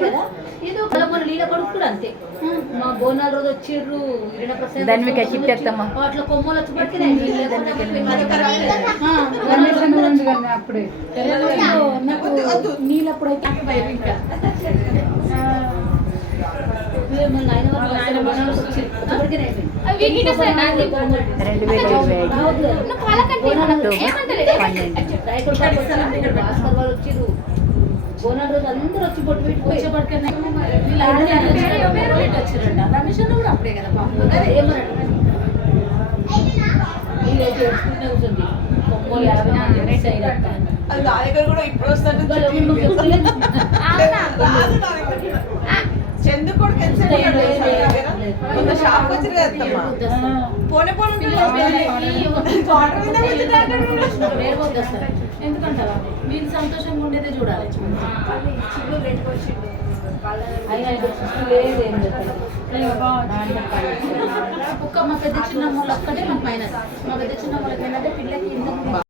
కదా ఏదో మన లీల కొడుకు కూడా అంతే. మా బోనాల రోజు వచ్చిర్రు దాని మీకు చిట్టేస్తామా అట్లా కొమ్మలు వచ్చి పట్టినాయి అప్పుడే నీళ్ళప్పుడు అయితే భయం ఇంకా బోనాల రోజు అందరూ వచ్చి బొట్టు పెట్టి వచ్చేపడికన్నా రమేష్ అన్న కూడా అప్పుడే కదా కూర్చుంది కొమ్మలు 50 మంది సైడ్ చందు కొడుకు షాప్ వచ్చి పోనే ఎందుకంటారా వీళ్ళు సంతోషంగా ఉండేదే చూడాలి. ఒక్క మా పెద్ద చిన్న మూల ఒక్కటే మాకు మైనస్. మా పెద్ద చిన్న మూలకి ఏంటంటే పిల్లకి